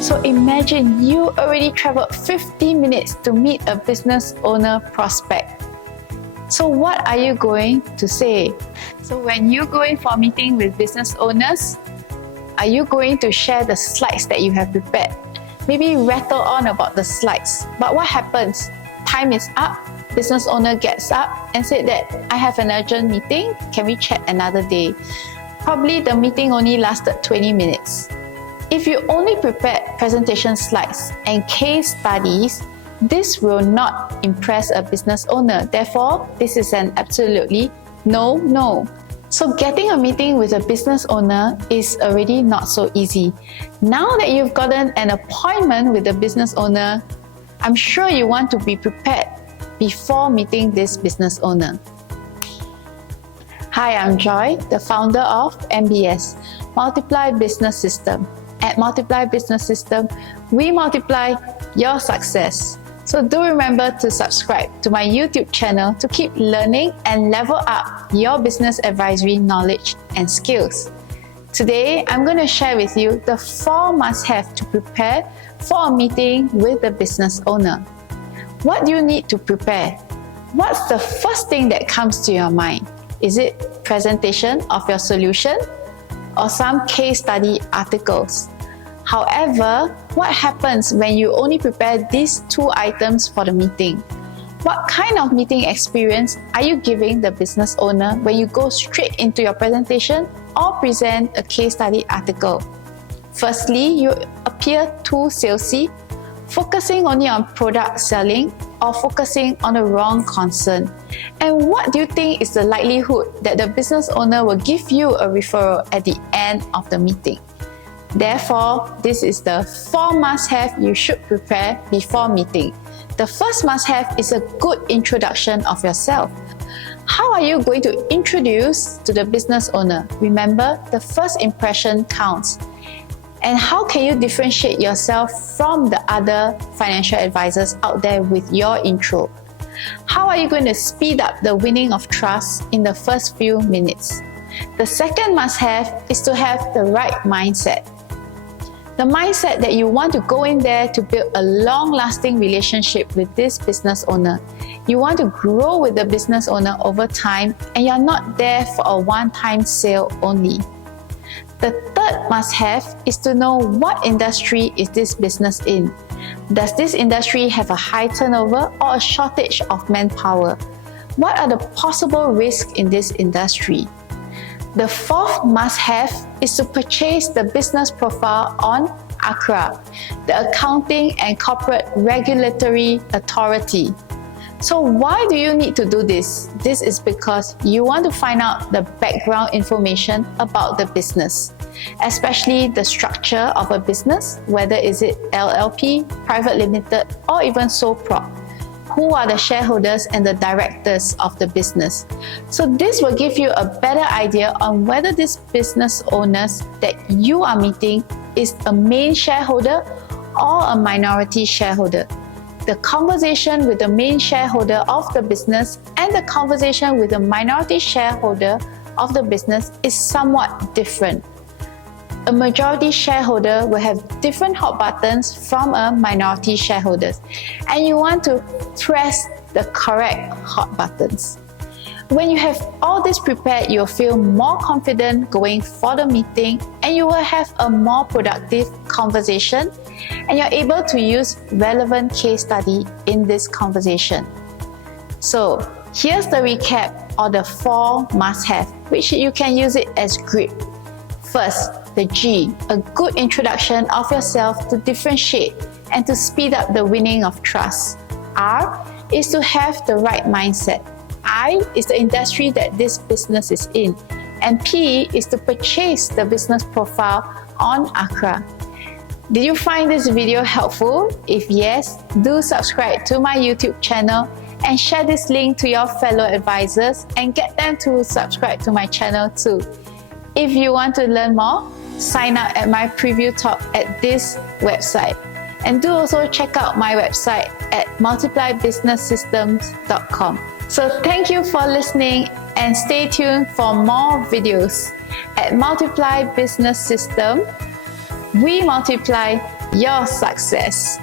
So imagine you already traveled 50 minutes to meet a business owner prospect. So what are you going to say? So when you go in for a meeting with business owners, are you going to share the slides that you have prepared? Maybe rattle on about the slides. But what happens? Time is up. Business owner gets up and said that I have an urgent meeting. Can we chat another day? Probably the meeting only lasted 20 minutes. If you only prepared presentation slides and case studies, this will not impress a business owner. Therefore, this is an absolutely no. So getting a meeting with a business owner is already not so easy. Now that you've gotten an appointment with a business owner, I'm sure you want to be prepared before meeting this business owner. Hi, I'm Joy, the founder of MBS, Multiply Business System. At Multiply Business System, we multiply your success. So do remember to subscribe to my YouTube channel to keep learning and level up your business advisory knowledge and skills. Today, I'm going to share with you the 4 must-have to prepare for a meeting with the business owner. What do you need to prepare? What's the first thing that comes to your mind? Is it presentation of your solution or some case study articles? However, what happens when you only prepare these 2 items for the meeting? What kind of meeting experience are you giving the business owner when you go straight into your presentation or present a case study article? Firstly, you appear too salesy, focusing only on product selling or focusing on the wrong concern. And what do you think is the likelihood that the business owner will give you a referral at the end of the meeting? Therefore, this is the 4 must-have you should prepare before meeting. The first must-have is a good introduction of yourself. How are you going to introduce to the business owner? Remember, the first impression counts. And how can you differentiate yourself from the other financial advisors out there with your intro? How are you going to speed up the winning of trust in the first few minutes? The second must-have is to have the right mindset. The mindset that you want to go in there to build a long-lasting relationship with this business owner. You want to grow with the business owner over time and you're not there for a one-time sale only. The third must-have is to know what industry is this business in. Does this industry have a high turnover or a shortage of manpower? What are the possible risks in this industry? The fourth must-have is to purchase the business profile on ACRA, the Accounting and Corporate Regulatory Authority. So why do you need to do this? This is because you want to find out the background information about the business, especially the structure of a business, whether is it LLP, private limited, or even sole prop. Who are the shareholders and the directors of the business? So this will give you a better idea on whether this business owners that you are meeting is a main shareholder or a minority shareholder. The conversation with the main shareholder of the business and the conversation with the minority shareholder of the business is somewhat different. A majority shareholder will have different hot buttons from a minority shareholder, and you want to press the correct hot buttons. When you have all this prepared, you'll feel more confident going for the meeting and you will have a more productive conversation and you're able to use relevant case study in this conversation. So here's the recap of the 4 must-have, which you can use it as grip. First, the G, a good introduction of yourself to differentiate and to speed up the winning of trust. R is to have the right mindset. I is the industry that this business is in. And P is to purchase the business profile on ACRA. Did you find this video helpful? If yes, do subscribe to my YouTube channel and share this link to your fellow advisors and get them to subscribe to my channel too. If you want to learn more, sign up at my preview talk at this website. And do also check out my website at multiplybusinesssystems.com. So thank you for listening and stay tuned for more videos. At Multiply Business System, we multiply your success.